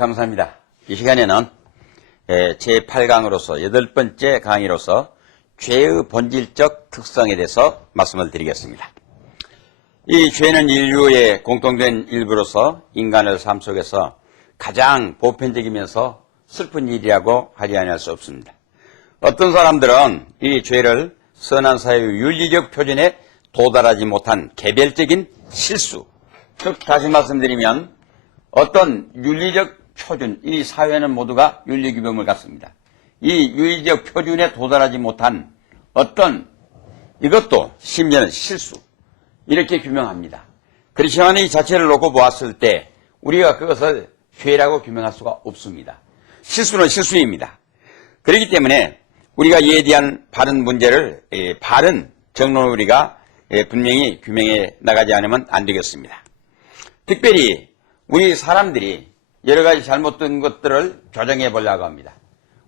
감사합니다. 이 시간에는 제8강으로서 8번째 강의로서 죄의 본질적 특성에 대해서 말씀을 드리겠습니다. 이 죄는 인류의 공통된 일부로서 인간의 삶 속에서 가장 보편적이면서 슬픈 일이라고 하지 않을 수 없습니다. 어떤 사람들은 이 죄를 선한 사회의 윤리적 표준에 도달하지 못한 개별적인 실수, 즉 다시 말씀드리면 어떤 윤리적 표준, 이 사회는 모두가 윤리규범을 갖습니다. 이 윤리적 표준에 도달하지 못한 어떤 이것도 심지어는 실수, 이렇게 규명합니다. 그렇지만 이 자체를 놓고 보았을 때 우리가 그것을 죄라고 규명할 수가 없습니다. 실수는 실수입니다. 그렇기 때문에 우리가 이에 대한 바른 문제를 바른 정론을 우리가 분명히 규명해 나가지 않으면 안 되겠습니다. 특별히 우리 사람들이 여러 가지 잘못된 것들을 교정해 보려고 합니다.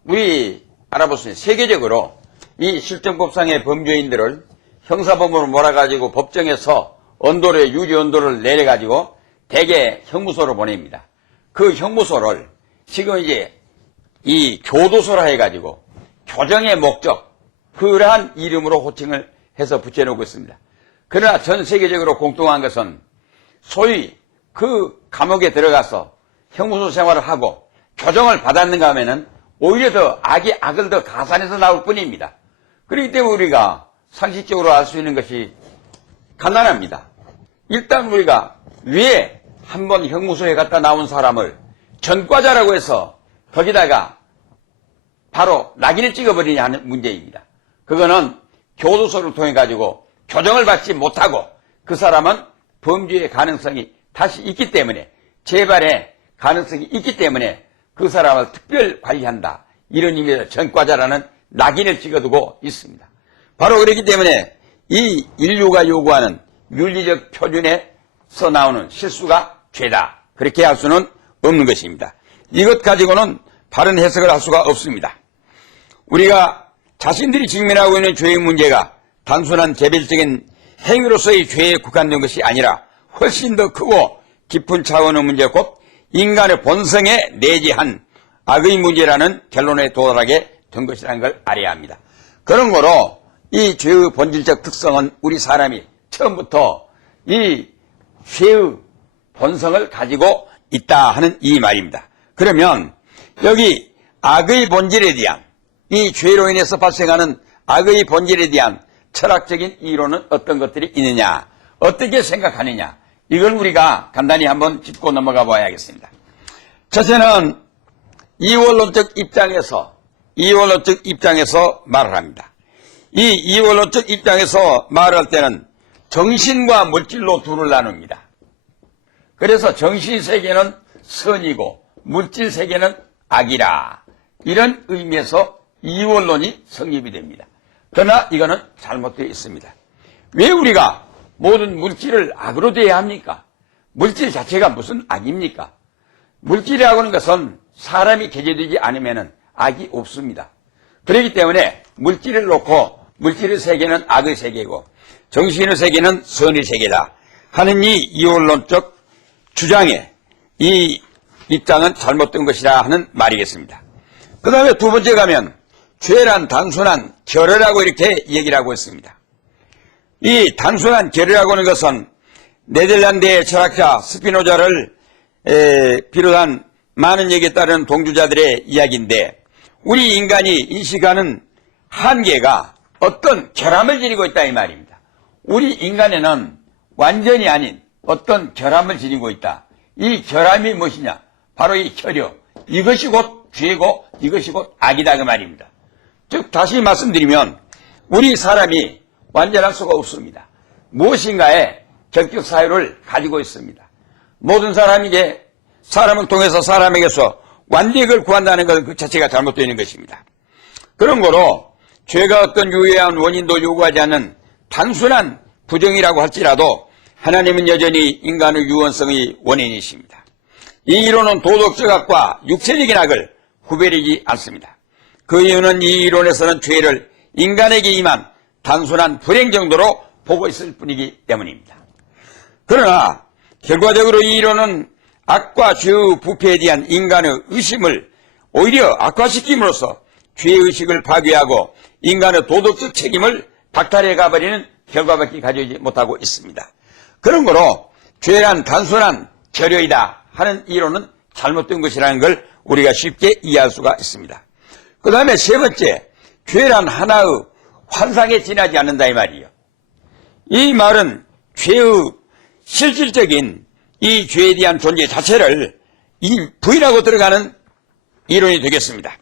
우리 알아보시면 세계적으로 이 실정법상의 범죄인들을 형사범으로 몰아가지고 법정에서 언도를 유죄 언도를 내려가지고 대개 형무소로 보냅니다. 그 형무소를 지금 이제 이 교도소라 해가지고 교정의 목적, 그러한 이름으로 호칭을 해서 붙여놓고 있습니다. 그러나 전 세계적으로 공통한 것은 소위 그 감옥에 들어가서 형무소 생활을 하고 교정을 받았는가 하면은 오히려 더 악을 더 가산해서 나올 뿐입니다. 그렇기 때문에 우리가 상식적으로 알 수 있는 것이 간단합니다. 일단 우리가 왜 한번 형무소에 갔다 나온 사람을 전과자라고 해서 거기다가 바로 낙인을 찍어버리냐 하는 문제입니다. 그거는 교도소를 통해 가지고 교정을 받지 못하고 그 사람은 범죄의 가능성이 다시 있기 때문에, 재발의 가능성이 있기 때문에 그 사람을 특별 관리한다, 이런 의미에서 전과자라는 낙인을 찍어두고 있습니다. 바로 그렇기 때문에 이 인류가 요구하는 윤리적 표준에서 나오는 실수가 죄다, 그렇게 할 수는 없는 것입니다. 이것 가지고는 바른 해석을 할 수가 없습니다. 우리가 자신들이 직면하고 있는 죄의 문제가 단순한 개별적인 행위로서의 죄에 국한된 것이 아니라 훨씬 더 크고 깊은 차원의 문제, 곧 인간의 본성에 내재한 악의 문제라는 결론에 도달하게 된 것이라는 걸 알아야 합니다. 그런 거로 이 죄의 본질적 특성은 우리 사람이 처음부터 이 죄의 본성을 가지고 있다 하는 이 말입니다. 그러면 여기 악의 본질에 대한, 이 죄로 인해서 발생하는 악의 본질에 대한 철학적인 이론은 어떤 것들이 있느냐, 어떻게 생각하느냐, 이걸 우리가 간단히 한번 짚고 넘어가 봐야겠습니다. 첫째는 이원론적 입장에서 말을 합니다. 이 이원론적 입장에서 말할 때는 정신과 물질로 둘을 나눕니다. 그래서 정신 세계는 선이고 물질 세계는 악이라, 이런 의미에서 이원론이 성립이 됩니다. 그러나 이거는 잘못되어 있습니다. 왜 우리가 모든 물질을 악으로 대해야 합니까? 물질 자체가 무슨 악입니까? 물질이라고 하는 것은 사람이 개재되지 않으면 악이 없습니다. 그렇기 때문에 물질을 놓고 물질의 세계는 악의 세계고 정신의 세계는 선의 세계다 하는 이 이원론적 주장에 이 입장은 잘못된 것이라 하는 말이겠습니다. 그 다음에 두 번째 가면 죄란 단순한 결여라고 이렇게 얘기를 하고 있습니다. 이 단순한 결여라고 하는 것은 네덜란드의 철학자 스피노자를 비롯한 많은 얘기에 따르는 동주자들의 이야기인데, 우리 인간이 인식하는 한계가 어떤 결함을 지니고 있다 이 말입니다. 우리 인간에는 완전히 아닌 어떤 결함을 지니고 있다. 이 결함이 무엇이냐? 바로 이 결여. 이것이 곧 죄고 이것이 곧 악이다 그 말입니다. 즉 다시 말씀드리면 우리 사람이 완전할 수가 없습니다. 무엇인가에 결격 사유를 가지고 있습니다. 모든 사람에게 사람을 통해서 사람에게서 완벽을 구한다는 것 그 자체가 잘못되어 있는 것입니다. 그런 거로 죄가 어떤 유해한 원인도 요구하지 않는 단순한 부정이라고 할지라도 하나님은 여전히 인간의 유언성의 원인이십니다. 이 이론은 도덕적 악과 육체적인 악을 구별하지 않습니다. 그 이유는 이 이론에서는 죄를 인간에게 임한 단순한 불행 정도로 보고 있을 뿐이기 때문입니다. 그러나 결과적으로 이 이론은 악과 죄의 부패에 대한 인간의 의심을 오히려 악화시킴으로써 죄의식을 파괴하고 인간의 도덕적 책임을 박탈해 가버리는 결과밖에 가져오지 못하고 있습니다. 그런 거로 죄란 단순한 결여이다 하는 이론은 잘못된 것이라는 걸 우리가 쉽게 이해할 수가 있습니다. 그 다음에 세 번째, 죄란 하나의 환상에 지나지 않는다 이 말이에요. 이 말은 죄의 실질적인 이 죄에 대한 존재 자체를 부인하고 들어가는 이론이 되겠습니다.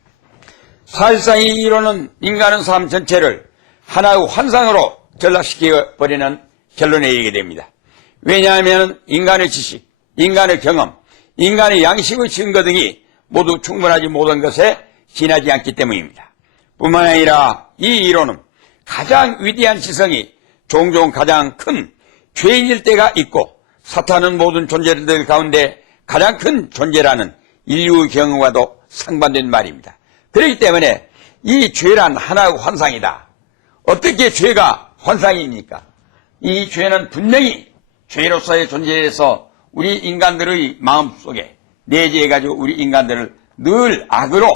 사실상 이 이론은 인간의 삶 전체를 하나의 환상으로 전락시켜버리는 결론에 이르게 됩니다. 왜냐하면 인간의 지식, 인간의 경험, 인간의 양식의 증거 등이 모두 충분하지 못한 것에 지나지 않기 때문입니다. 뿐만 아니라 이 이론은 가장 위대한 지성이 종종 가장 큰 죄인일 때가 있고 사탄은 모든 존재들 가운데 가장 큰 존재라는 인류의 경험과도 상반된 말입니다. 그렇기 때문에 이 죄란 하나의 환상이다. 어떻게 죄가 환상입니까? 이 죄는 분명히 죄로서의 존재에서 우리 인간들의 마음속에 내재해가지고 우리 인간들을 늘 악으로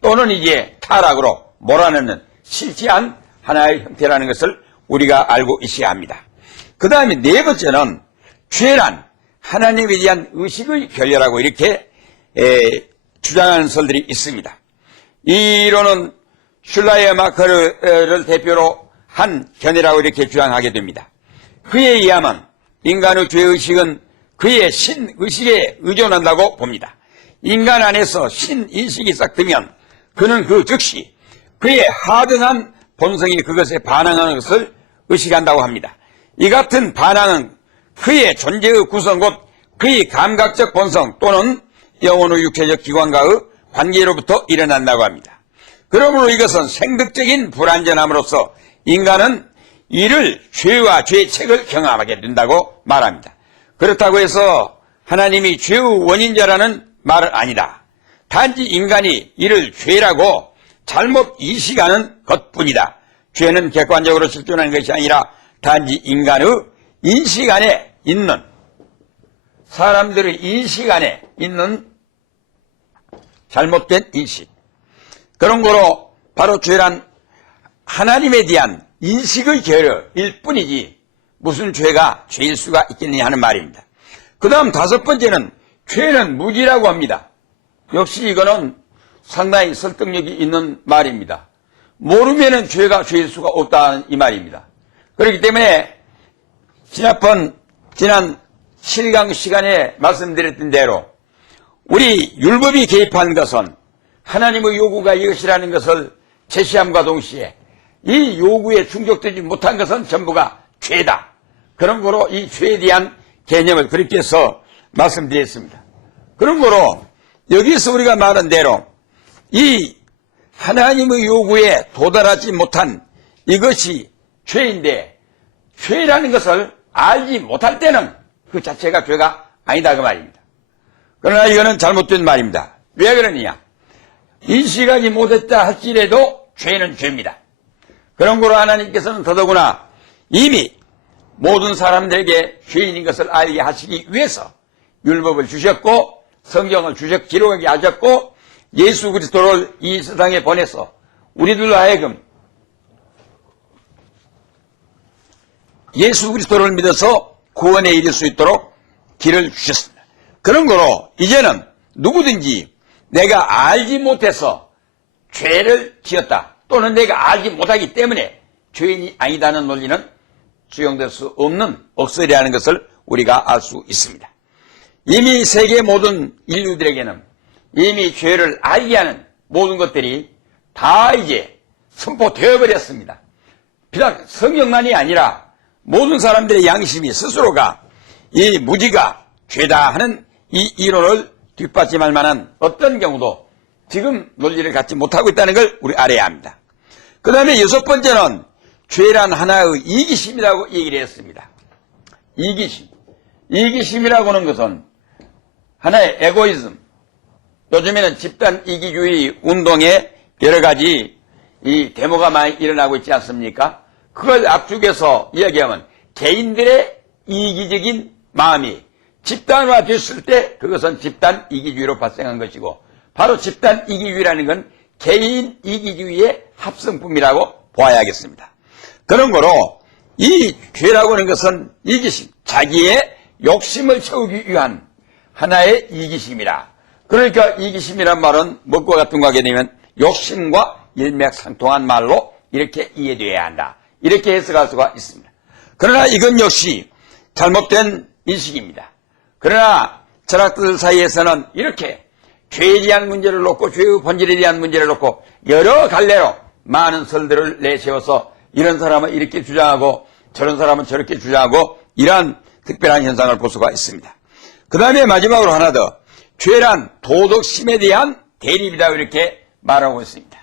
또는 이제 타락으로 몰아넣는 실지한 하나의 형태라는 것을 우리가 알고 있어야 합니다. 그 다음에 네 번째는 죄란 하나님에 대한 의식의 결여라고 이렇게 주장하는 설들이 있습니다. 이 이론은 슐라이어 마커를 대표로 한 견해라고 이렇게 주장하게 됩니다. 그에 의하면 인간의 죄의식은 그의 신의식에 의존한다고 봅니다. 인간 안에서 신인식이 싹 들면 그는 그 즉시 그의 하등한 본성이 그것에 반항하는 것을 의식한다고 합니다. 이 같은 반항은 그의 존재의 구성 곧 그의 감각적 본성 또는 영혼의 육체적 기관과의 관계로부터 일어난다고 합니다. 그러므로 이것은 생득적인 불완전함으로써 인간은 이를 죄와 죄의 책을 경험하게 된다고 말합니다. 그렇다고 해서 하나님이 죄의 원인자라는 말은 아니다. 단지 인간이 이를 죄라고 잘못 인식하는 것뿐이다. 죄는 객관적으로 실존하는 것이 아니라 단지 인간의 인식 안에 있는 사람들의 인식 안에 있는 잘못된 인식. 그런 거로 바로 죄란 하나님에 대한 인식의 결여일 뿐이지 무슨 죄가 죄일 수가 있겠느냐 하는 말입니다. 그 다음 다섯 번째는 죄는 무지라고 합니다. 역시 이거는 상당히 설득력이 있는 말입니다. 모르면은 죄가 죄일 수가 없다는 이 말입니다. 그렇기 때문에 지난 7강 시간에 말씀드렸던 대로 우리 율법이 개입한 것은 하나님의 요구가 이것이라는 것을 제시함과 동시에 이 요구에 충족되지 못한 것은 전부가 죄다. 그런 거로 이 죄에 대한 개념을 그렇게 해서 말씀드렸습니다. 그런 거로 여기서 우리가 말한 대로 이 하나님의 요구에 도달하지 못한 이것이 죄인데 죄라는 것을 알지 못할 때는 그 자체가 죄가 아니다 그 말입니다. 그러나 이거는 잘못된 말입니다. 왜 그러느냐? 인식하지 못했다 할지라도 죄는 죄입니다. 그런 거로 하나님께서는 더더구나 이미 모든 사람들에게 죄인인 것을 알게 하시기 위해서 율법을 주셨고 성경을 기록하게 하셨고 예수 그리스도를 이 세상에 보내서 우리들로 하여금 예수 그리스도를 믿어서 구원에 이를 수 있도록 길을 주셨습니다. 그런 거로 이제는 누구든지 내가 알지 못해서 죄를 지었다 또는 내가 알지 못하기 때문에 죄인이 아니다는 논리는 수용될 수 없는 억설이라는 것을 우리가 알 수 있습니다. 이미 세계 모든 인류들에게는 이미 죄를 알게 하는 모든 것들이 다 이제 선포되어 버렸습니다. 비단 성경만이 아니라 모든 사람들의 양심이 스스로가 이 무지가 죄다 하는 이 이론을 뒷받침할 만한 어떤 경우도 지금 논리를 갖지 못하고 있다는 걸 우리 알아야 합니다. 그 다음에 여섯 번째는 죄란 하나의 이기심이라고 얘기를 했습니다. 이기심. 이기심이라고 하는 것은 하나의 에고이즘. 요즘에는 집단 이기주의 운동에 여러 가지 이 데모가 많이 일어나고 있지 않습니까? 그걸 압축해서 이야기하면 개인들의 이기적인 마음이 집단화 됐을 때 그것은 집단 이기주의로 발생한 것이고, 바로 집단 이기주의라는 건 개인 이기주의의 합성품이라고 보아야겠습니다. 그런 거로 이 죄라고 하는 것은 이기심, 자기의 욕심을 채우기 위한 하나의 이기심이라. 그러니까 이기심이란 말은 뭐과 같은 거 하게 되면 욕심과 일맥상통한 말로 이렇게 이해되어야 한다, 이렇게 해석할 수가 있습니다. 그러나 이건 역시 잘못된 인식입니다. 그러나 철학들 사이에서는 이렇게 죄에 대한 문제를 놓고, 죄의 본질에 대한 문제를 놓고 여러 갈래로 많은 설들을 내세워서 이런 사람은 이렇게 주장하고 저런 사람은 저렇게 주장하고, 이러한 특별한 현상을 볼 수가 있습니다. 그 다음에 마지막으로 하나 더, 죄란 도덕심에 대한 대립이라고 이렇게 말하고 있습니다.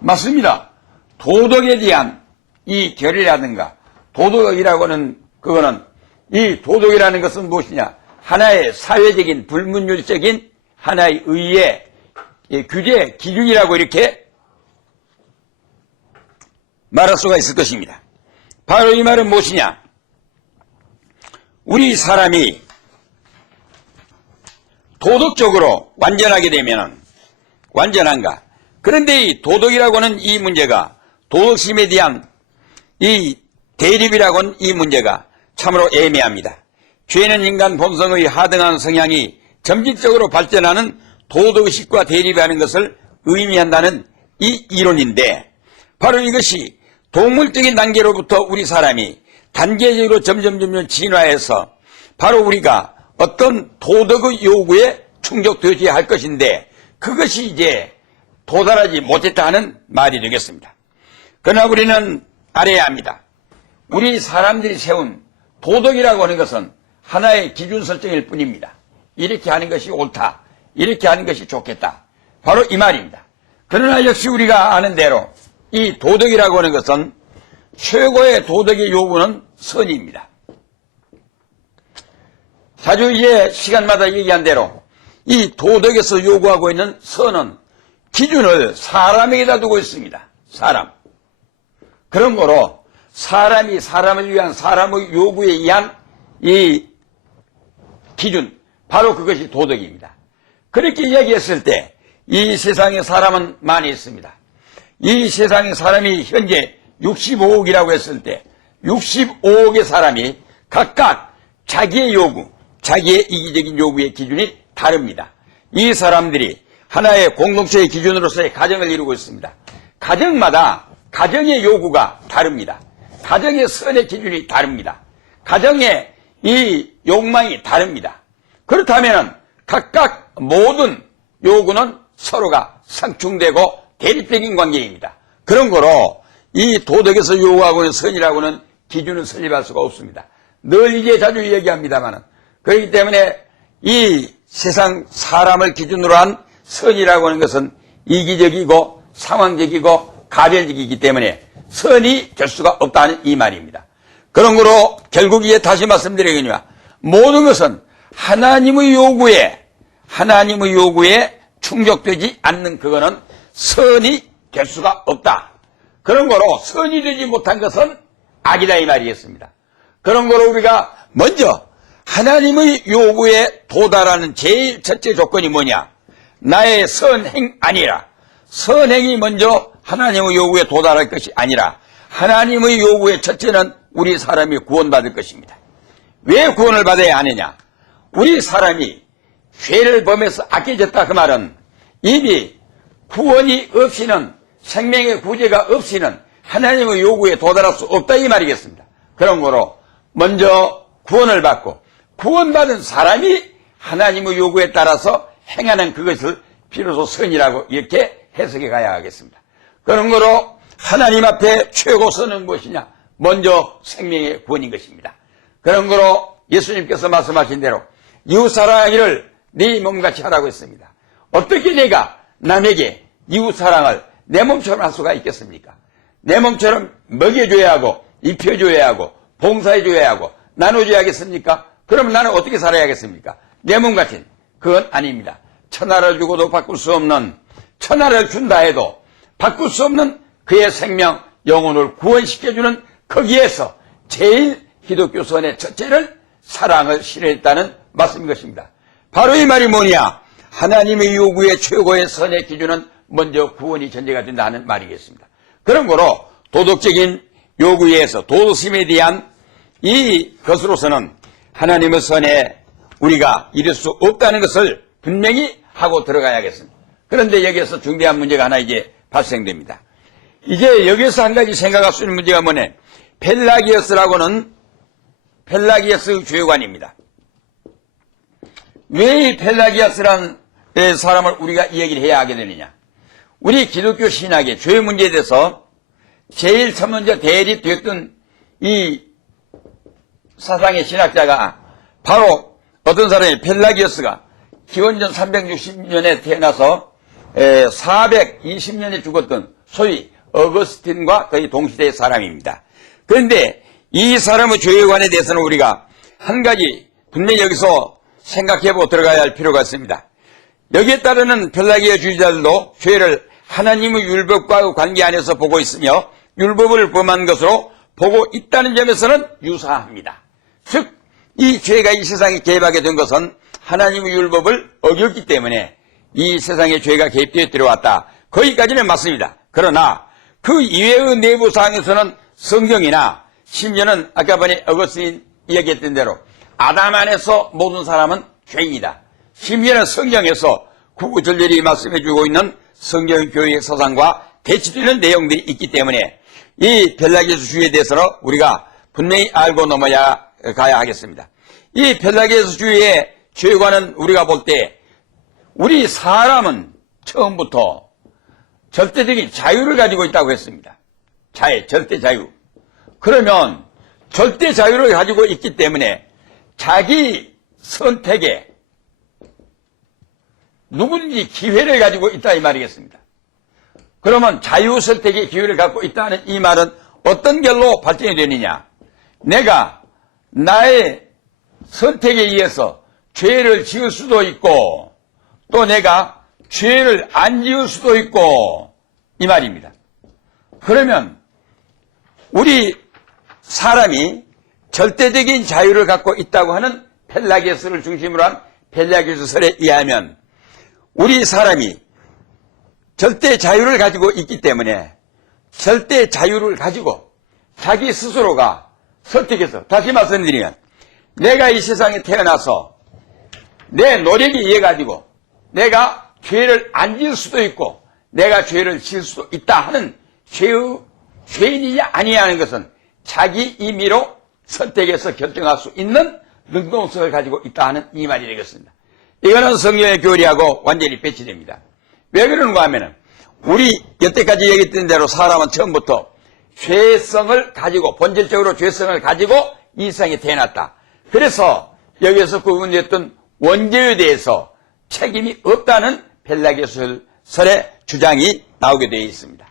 맞습니다. 도덕에 대한 이 결이라든가 도덕이라고 하는 그거는, 이 도덕이라는 것은 무엇이냐, 하나의 사회적인 불문율적인 하나의 의의 규제 기준이라고 이렇게 말할 수가 있을 것입니다. 바로 이 말은 무엇이냐, 우리 사람이 도덕적으로 완전하게 되면 완전한가? 그런데 이 도덕이라고 하는 이 문제가, 도덕심에 대한 이 대립이라고 하는 이 문제가 참으로 애매합니다. 죄는 인간 본성의 하등한 성향이 점진적으로 발전하는 도덕의식과 대립하는 것을 의미한다는 이 이론인데, 바로 이것이 동물적인 단계로부터 우리 사람이 단계적으로 점점 진화해서 바로 우리가 어떤 도덕의 요구에 충족되어야 할 것인데, 그것이 이제 도달하지 못했다 하는 말이 되겠습니다. 그러나 우리는 알아야 합니다. 우리 사람들이 세운 도덕이라고 하는 것은 하나의 기준 설정일 뿐입니다. 이렇게 하는 것이 옳다, 이렇게 하는 것이 좋겠다, 바로 이 말입니다. 그러나 역시 우리가 아는 대로 이 도덕이라고 하는 것은 최고의 도덕의 요구는 선입니다. 자주 이제 시간마다 얘기한 대로 이 도덕에서 요구하고 있는 선은 기준을 사람에게다 두고 있습니다. 사람. 그런 거로 사람이 사람을 위한 사람의 요구에 의한 이 기준, 바로 그것이 도덕입니다. 그렇게 이야기했을 때 이 세상에 사람은 많이 있습니다. 이 세상에 사람이 현재 65억이라고 했을 때 65억의 사람이 각각 자기의 요구, 자기의 이기적인 요구의 기준이 다릅니다. 이 사람들이 하나의 공동체의 기준으로서의 가정을 이루고 있습니다. 가정마다 가정의 요구가 다릅니다. 가정의 선의 기준이 다릅니다. 가정의 이 욕망이 다릅니다. 그렇다면 각각 모든 요구는 서로가 상충되고 대립적인 관계입니다. 그런 거로 이 도덕에서 요구하고 있는 선이라고는 기준을 설립할 수가 없습니다. 늘 이제 자주 얘기합니다만은, 그렇기 때문에 이 세상 사람을 기준으로 한 선이라고 하는 것은 이기적이고 상황적이고 가별적이기 때문에 선이 될 수가 없다는 이 말입니다. 그런 거로 결국 이제 다시 말씀드리겠습니다. 모든 것은 하나님의 요구에 충족되지 않는 그거는 선이 될 수가 없다. 그런 거로 선이 되지 못한 것은 악이다 이 말이겠습니다. 그런 거로 우리가 먼저 하나님의 요구에 도달하는 제일 첫째 조건이 뭐냐? 나의 선행 아니라, 선행이 먼저 하나님의 요구에 도달할 것이 아니라 하나님의 요구의 첫째는 우리 사람이 구원받을 것입니다. 왜 구원을 받아야 하느냐? 우리 사람이 죄를 범해서 악해졌다 그 말은 이미 구원이 없이는, 생명의 구제가 없이는 하나님의 요구에 도달할 수 없다 이 말이겠습니다. 그런 거로 먼저 구원을 받고 구원받은 사람이 하나님의 요구에 따라서 행하는 그것을 비로소 선이라고 이렇게 해석해 가야 하겠습니다. 그런 거로 하나님 앞에 최고 선은 무엇이냐? 먼저 생명의 구원인 것입니다. 그런 거로 예수님께서 말씀하신 대로 이웃사랑하기를 네 몸같이 하라고 했습니다. 어떻게 내가 남에게 이웃사랑을 내 몸처럼 할 수가 있겠습니까? 내 몸처럼 먹여줘야 하고 입혀줘야 하고 봉사해줘야 하고 나눠줘야 하겠습니까? 그러면 나는 어떻게 살아야겠습니까? 내 몸같은 그건 아닙니다. 천하를 주고도 바꿀 수 없는, 천하를 준다 해도 바꿀 수 없는 그의 생명, 영혼을 구원시켜주는 거기에서 제일 기독교선의 첫째를 사랑을 실현했다는 말씀인 것입니다. 바로 이 말이 뭐냐? 하나님의 요구의 최고의 선의 기준은 먼저 구원이 전제가 된다는 말이겠습니다. 그러므로 도덕적인 요구에 의해서 도덕심에 대한 이 것으로서는 하나님의 선에 우리가 이룰 수 없다는 것을 분명히 하고 들어가야겠습니다. 그런데 여기에서 중대한 문제가 하나 이제 발생됩니다. 이제 여기서 한 가지 생각할 수 있는 문제가 뭐냐? 펠라기어스라고는 펠라기어스 주요관입니다. 왜 이 펠라기어스라는 사람을 우리가 이 얘기를 해야 하게 되느냐? 우리 기독교 신학의 죄 문제에 대해서 제일 첫 번째 대립되었던 이 사상의 신학자가 바로 어떤 사람이 펠라기어스가 기원전 360년에 태어나서 420년에 죽었던 소위 어거스틴과 거의 동시대의 사람입니다. 그런데 이 사람의 죄관에 대해서는 우리가 한 가지 분명히 여기서 생각해보고 들어가야 할 필요가 있습니다. 여기에 따르는 펠라기어 주의자들도 죄를 하나님의 율법과 관계 안에서 보고 있으며 율법을 범한 것으로 보고 있다는 점에서는 유사합니다. 즉, 이 죄가 이 세상에 개입하게 된 것은 하나님의 율법을 어겼기 때문에 이 세상에 죄가 개입되어 들어왔다. 거기까지는 맞습니다. 그러나 그 이외의 내부 사항에서는 성경이나 심지어는 아까 전에 어거스틴이 이야기했던 대로 아담 안에서 모든 사람은 죄인이다. 심지어는 성경에서 구구절절히 말씀해주고 있는 성경 교육의 사상과 대치되는 내용들이 있기 때문에 이 펠라기어스 주의에 대해서는 우리가 분명히 알고 넘어야 가야 하겠습니다. 이 펠라기어스 주의의 죄관은 우리가 볼 때 우리 사람은 처음부터 절대적인 자유를 가지고 있다고 했습니다. 절대 자유. 그러면 절대 자유를 가지고 있기 때문에 자기 선택에 누구든지 기회를 가지고 있다 이 말이겠습니다. 그러면 자유 선택의 기회를 갖고 있다는 이 말은 어떤 결로 발전이 되느냐? 내가 나의 선택에 의해서 죄를 지을 수도 있고 또 내가 죄를 안 지을 수도 있고 이 말입니다. 그러면 우리 사람이 절대적인 자유를 갖고 있다고 하는 펠라기어스를 중심으로 한 펠라기어스설에 의하면 우리 사람이 절대 자유를 가지고 있기 때문에 절대 자유를 가지고 자기 스스로가 선택해서 다시 말씀드리면 내가 이 세상에 태어나서 내 노력에 의해 가지고 내가 죄를 안 지을 수도 있고 내가 죄를 지을 수도 있다 하는 죄인이냐 아니냐 하는 것은 자기 임의로 선택해서 결정할 수 있는 능동성을 가지고 있다 하는 이 말이 되겠습니다. 이거는 성경의 교리하고 완전히 배치됩니다. 왜 그러는가 하면은 우리 여태까지 얘기했던 대로 사람은 처음부터 죄성을 가지고 본질적으로 죄성을 가지고 이 세상에 태어났다. 그래서 여기에서 구분됐던 원죄에 대해서 책임이 없다는 펠라기어스설의 주장이 나오게 되어 있습니다.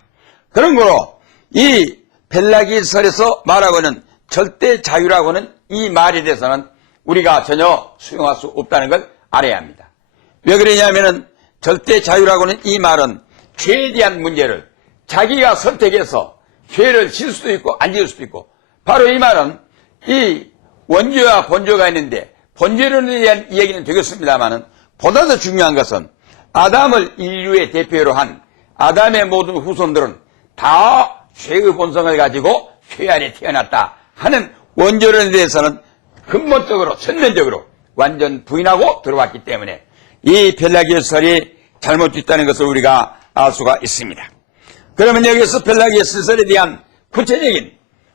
그런 거로 이 펠라기어스설에서 말하고는 절대 자유라고는 이 말에 대해서는 우리가 전혀 수용할 수 없다는 걸 알아야 합니다. 왜 그러냐면은 절대 자유라고는 이 말은 죄에 대한 문제를 자기가 선택해서 죄를 지을 수도 있고 안 지을 수도 있고 바로 이 말은 이 원죄와 본죄가 있는데 본죄론에 대한 이야기는 되겠습니다만은 보다 더 중요한 것은 아담을 인류의 대표로 한 아담의 모든 후손들은 다 죄의 본성을 가지고 죄 안에 태어났다 하는 원죄론에 대해서는 근본적으로 전면적으로 완전 부인하고 들어왔기 때문에 이 펠라기어스설이 잘못됐다는 것을 우리가 알 수가 있습니다. 그러면 여기서 펠라기어스설에 대한 구체적인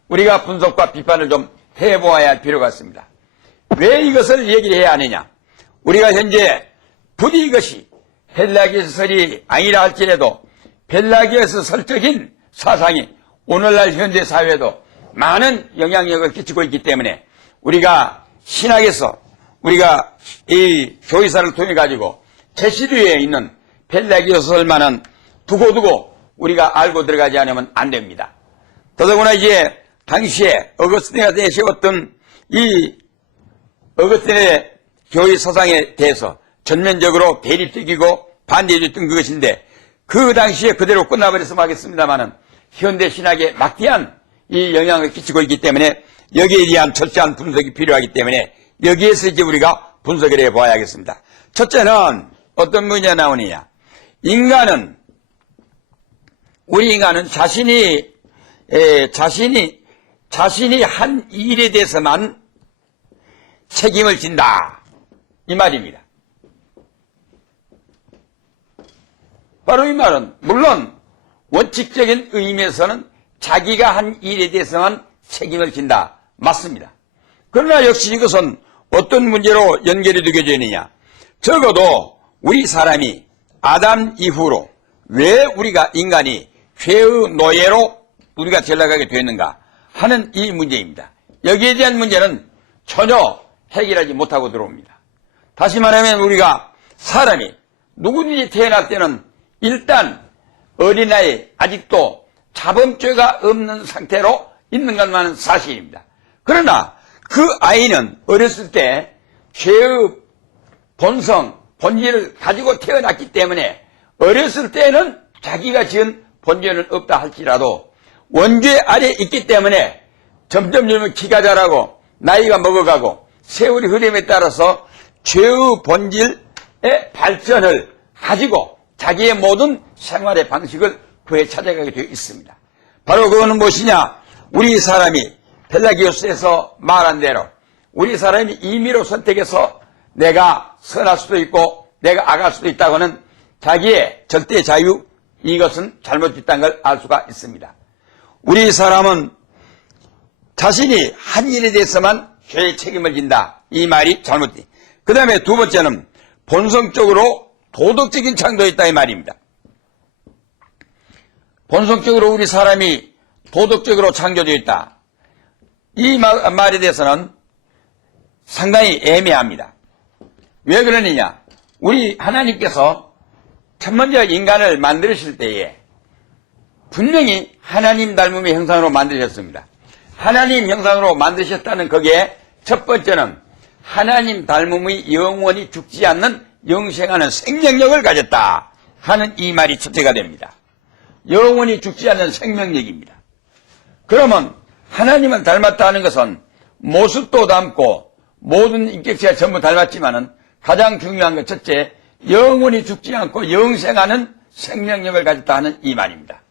우리가 분석과 비판을 좀 해보아야 할 필요가 있습니다. 왜 이것을 얘기를 해야 하느냐? 우리가 현재 부디 이것이 펠라기어스설이 아니라 할지라도 펠라기어스설적인 사상이 오늘날 현대 사회에도 많은 영향력을 끼치고 있기 때문에 우리가 신학에서 우리가 이 교의사를 통해 가지고 제시류에 있는 펠라기어스설만은 두고두고 우리가 알고 들어가지 않으면 안 됩니다. 더더구나 이제 당시에 어거스틴이 내세웠던 이 어거스틴의 교의 사상에 대해서 전면적으로 대립적이고 반대해줬던 그것인데 그 당시에 그대로 끝나버렸으면 하겠습니다만은 현대 신학에 막대한 이 영향을 끼치고 있기 때문에 여기에 대한 철저한 분석이 필요하기 때문에 여기에서 이제 우리가 분석을 해봐야겠습니다. 첫째는 어떤 문제가 나오느냐. 우리 인간은 자신이 한 일에 대해서만 책임을 진다. 이 말입니다. 바로 이 말은 물론 원칙적인 의미에서는 자기가 한 일에 대해서만 책임을 진다. 맞습니다. 그러나 역시 이것은 어떤 문제로 연결이 되게 되느냐. 적어도 우리 사람이 아담 이후로 왜 우리가 인간이 죄의 노예로 우리가 전락하게 되었는가 하는 이 문제입니다. 여기에 대한 문제는 전혀 해결하지 못하고 들어옵니다. 다시 말하면 우리가 사람이 누구든지 태어날 때는 일단 어린아이 아직도 자범죄가 없는 상태로 있는 것만은 사실입니다. 그러나 그 아이는 어렸을 때 죄의 본질을 가지고 태어났기 때문에 어렸을 때는 자기가 지은 본죄는 없다 할지라도 원죄 아래에 있기 때문에 점점 키가 자라고 나이가 먹어가고 세월이 흐름에 따라서 죄의 본질의 발전을 가지고 자기의 모든 생활의 방식을 그에 찾아가게 되어 있습니다. 바로 그거는 무엇이냐? 우리 사람이 펠라기오스에서 말한 대로 우리 사람이 임의로 선택해서 내가 선할 수도 있고 내가 악할 수도 있다고는 자기의 절대 자유, 이것은 잘못됐다는 걸 알 수가 있습니다. 우리 사람은 자신이 한 일에 대해서만 죄의 책임을 진다. 이 말이 잘못돼. 그 다음에 두 번째는 본성적으로 도덕적인 창조에 있다 이 말입니다. 본성적으로 우리 사람이 도덕적으로 창조되어 있다. 이 말에 대해서는 상당히 애매합니다. 왜 그러느냐? 우리 하나님께서 첫 번째 인간을 만드실 때에 분명히 하나님 닮음의 형상으로 만드셨습니다. 하나님 형상으로 만드셨다는 거기에 첫 번째는 하나님 닮음의 영원히 죽지 않는 영생하는 생명력을 가졌다 하는 이 말이 첫째가 됩니다. 영원히 죽지 않는 생명력입니다. 그러면 하나님을 닮았다는 것은 모습도 닮고 모든 인격체가 전부 닮았지만은 가장 중요한 것 첫째, 영원히 죽지 않고 영생하는 생명력을 가졌다 하는 이 말입니다.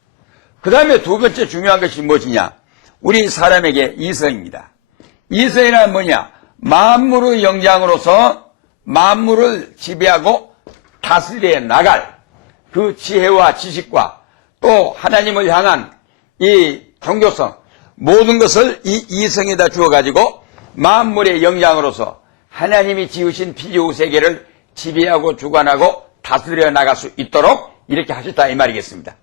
그 다음에 두 번째 중요한 것이 무엇이냐? 우리 사람에게 이성입니다. 이성이란 뭐냐? 만물의 영장으로서 만물을 지배하고 다스려 나갈 그 지혜와 지식과 또 하나님을 향한 이 종교성 모든 것을 이 이성에다 주어가지고 만물의 영장으로서 하나님이 지으신 피지우 세계를 지배하고 주관하고 다스려 나갈 수 있도록 이렇게 하셨다 이 말이겠습니다.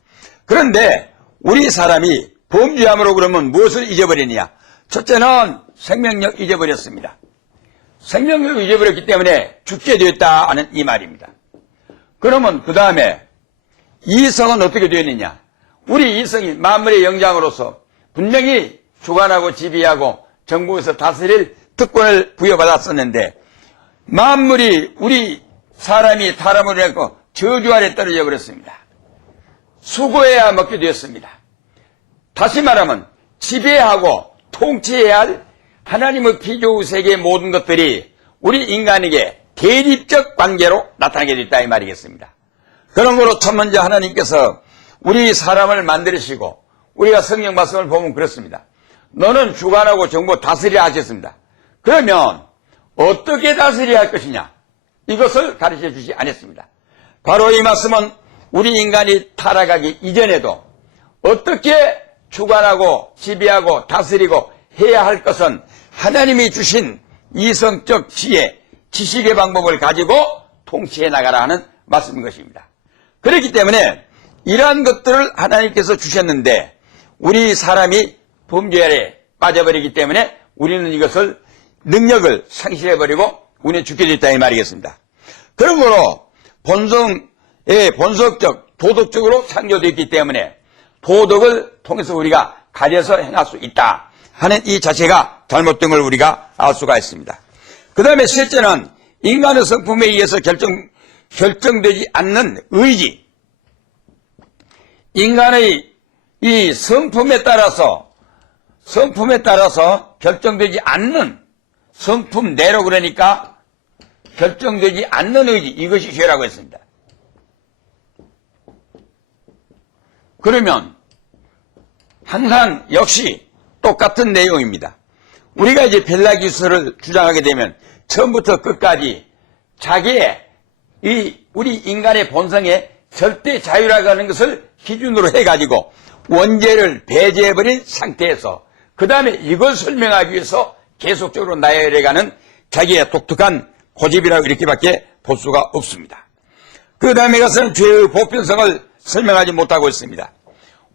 그런데 우리 사람이 범죄함으로 그러면 무엇을 잊어버리느냐? 첫째는 생명력 잊어버렸습니다. 생명력을 잊어버렸기 때문에 죽게 되었다 하는 이 말입니다. 그러면 그 다음에 이성은 어떻게 되었느냐? 우리 이성이 만물의 영장으로서 분명히 주관하고 지배하고 정부에서 다스릴 특권을 부여받았었는데 만물이 우리 사람이 타락을 했고 저주 아래 떨어져 버렸습니다. 수고해야 먹게 되었습니다. 다시 말하면 지배하고 통치해야 할 하나님의 피조의 세계의 모든 것들이 우리 인간에게 대립적 관계로 나타나게 됐다 이 말이겠습니다. 그런 거로 첫 번째 하나님께서 우리 사람을 만드시고 우리가 성경 말씀을 보면 그렇습니다. 너는 주관하고 정부 다스리라 하셨습니다. 그러면 어떻게 다스려야 할 것이냐? 이것을 가르쳐 주지 않았습니다. 바로 이 말씀은 우리 인간이 타락하기 이전에도 어떻게 주관하고 지배하고 다스리고 해야 할 것은 하나님이 주신 이성적 지혜, 지식의 방법을 가지고 통치해 나가라 하는 말씀인 것입니다. 그렇기 때문에 이러한 것들을 하나님께서 주셨는데 우리 사람이 범죄 아래 빠져버리기 때문에 우리는 이것을 능력을 상실해버리고 우리는 죽게 됐다 이 말이겠습니다. 그러므로 본성적 도덕적으로 창조되었기 때문에 도덕을 통해서 우리가 가려서 행할 수 있다 하는 이 자체가 잘못된 걸 우리가 알 수가 있습니다. 그 다음에 셋째는 인간의 성품에 의해서 결정되지 않는 의지. 인간의 이 성품에 따라서 결정되지 않는 성품 내로 그러니까 결정되지 않는 의지, 이것이 죄라고 했습니다. 그러면 항상 역시 똑같은 내용입니다. 우리가 이제 펠라기우스를 주장하게 되면 처음부터 끝까지 자기의 우리 인간의 본성의 절대 자유라고 하는 것을 기준으로 해가지고 원죄를 배제해버린 상태에서 그 다음에 이걸 설명하기 위해서 계속적으로 나열해가는 자기의 독특한 고집이라고 이렇게밖에 볼 수가 없습니다. 그 다음에 가서는 죄의 보편성을 설명하지 못하고 있습니다.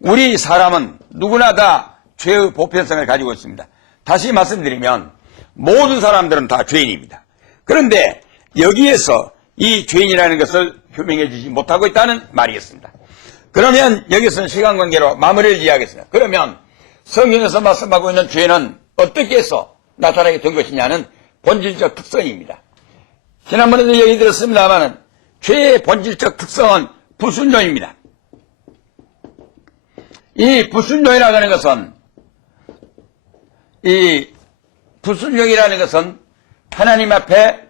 우리 사람은 누구나 다 죄의 보편성을 가지고 있습니다. 다시 말씀드리면 모든 사람들은 다 죄인입니다. 그런데 여기에서 이 죄인이라는 것을 규명해 주지 못하고 있다는 말이겠습니다. 그러면 여기서는 시간관계로 마무리를 지어야겠습니다. 그러면 성경에서 말씀하고 있는 죄는 어떻게 해서 나타나게 된 것이냐는 본질적 특성입니다. 지난번에도 얘기 드렸습니다만 죄의 본질적 특성은 불순종입니다. 이 불순종이라고 하는 것은 이 불순종이라는 것은 하나님 앞에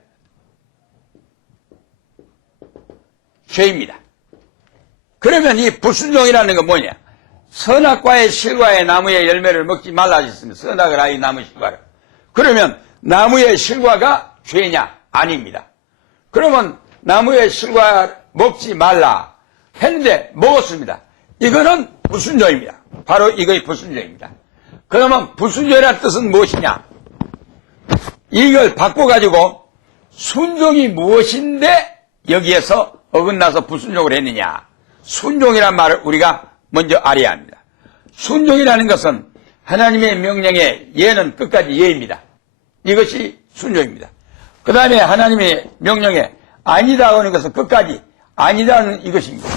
죄입니다. 그러면 이 불순종이라는 건 뭐냐? 선악과의 실과의 나무의 열매를 먹지 말라 하셨습니다. 선악을 아이 나무 실과를. 그러면 나무의 실과가 죄냐? 아닙니다. 그러면 나무의 실과 먹지 말라 했는데 먹었습니다. 이거는 불순종입니다. 바로 이것이 불순종입니다. 그러면 불순종이라는 뜻은 무엇이냐? 이걸 바꿔가지고 순종이 무엇인데 여기에서 어긋나서 불순종을 했느냐? 순종이란 말을 우리가 먼저 알아야 합니다. 순종이라는 것은 하나님의 명령에 예는 끝까지 예입니다. 이것이 순종입니다. 그 다음에 하나님의 명령에 아니다 하는 것은 끝까지 아니다는 이것입니다.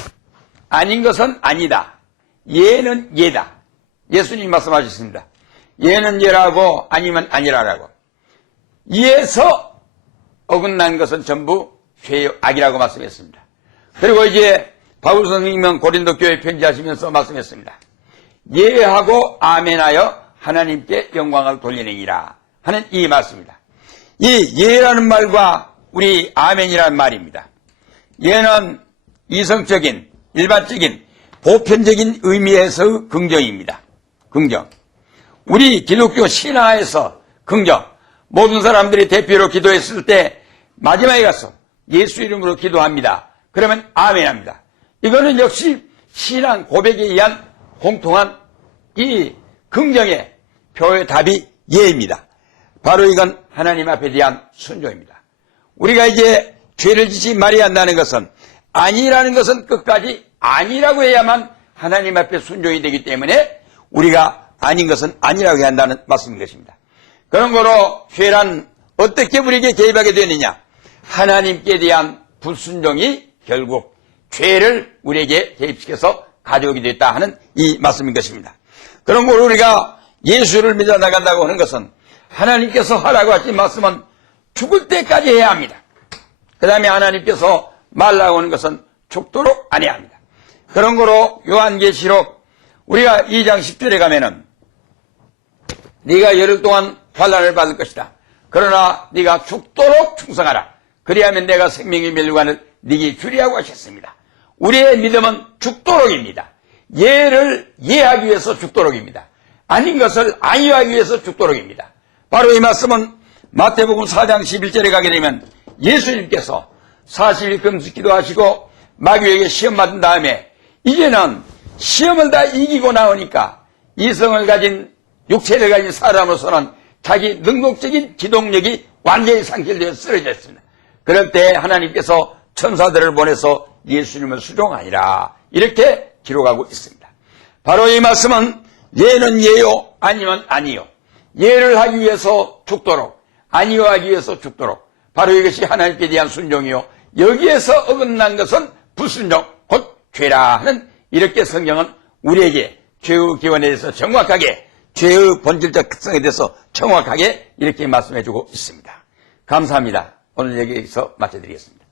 아닌 것은 아니다. 예는 예다. 예수님이 말씀하셨습니다. 예는 예라고 아니면 아니라라고. 예에서 어긋난 것은 전부 죄의 악이라고 말씀했습니다. 그리고 이제 바울 선생님은 고린도 교회 편지하시면서 말씀했습니다. 예하고 아멘하여 하나님께 영광을 돌리느니라 하는 이 말씀입니다. 이 예라는 말과 우리 아멘이라는 말입니다. 예는 이성적인 일반적인 보편적인 의미에서 긍정입니다. 긍정. 우리 기독교 신화에서 긍정. 모든 사람들이 대표로 기도했을 때 마지막에 가서 예수 이름으로 기도합니다. 그러면 아멘합니다. 이거는 역시 신앙 고백에 의한 공통한 이 긍정의 표의 답이 예입니다. 바로 이건 하나님 앞에 대한 순종입니다. 우리가 이제 죄를 짓지 말아야 한다는 것은 아니라는 것은 끝까지 아니라고 해야만 하나님 앞에 순종이 되기 때문에 우리가 아닌 것은 아니라고 해야 한다는 말씀인 것입니다. 그런 거로 죄란 어떻게 우리에게 개입하게 되느냐? 하나님께 대한 불순종이 결국 죄를 우리에게 개입시켜서 가져오게 됐다 하는 이 말씀인 것입니다. 그런 걸 우리가 예수를 믿어 나간다고 하는 것은 하나님께서 하라고 하신 말씀은 죽을 때까지 해야 합니다. 그 다음에 하나님께서 말라고 하는 것은 죽도록 안 해야 합니다. 그런 거로 요한계시록 우리가 2장 10절에 가면은 네가 열흘 동안 환난을 받을 것이다. 그러나 네가 죽도록 충성하라. 그리하면 내가 생명의 멸관을 네게 주리하고 하셨습니다. 우리의 믿음은 죽도록입니다. 예를 예하기 위해서 죽도록입니다. 아닌 것을 아니하기 위해서 죽도록입니다. 바로 이 말씀은 마태복음 4장 11절에 가게 되면 예수님께서 40일 금식 기도하시고 마귀에게 시험 받은 다음에 이제는 시험을 다 이기고 나오니까 이성을 가진 육체를 가진 사람으로서는 자기 능동적인 기동력이 완전히 상실되어 쓰러져 있습니다. 그럴 때 하나님께서 천사들을 보내서 예수님을 수종하니라 이렇게 기록하고 있습니다. 바로 이 말씀은 예는 예요 아니면 아니요. 예를 하기 위해서 죽도록 아니요 하기 위해서 죽도록 바로 이것이 하나님께 대한 순종이요. 여기에서 어긋난 것은 불순종 곧 죄라 하는 이렇게 성경은 우리에게 죄의 기원에 대해서 정확하게 죄의 본질적 특성에 대해서 정확하게 이렇게 말씀해 주고 있습니다. 감사합니다. 오늘 여기서 마쳐드리겠습니다.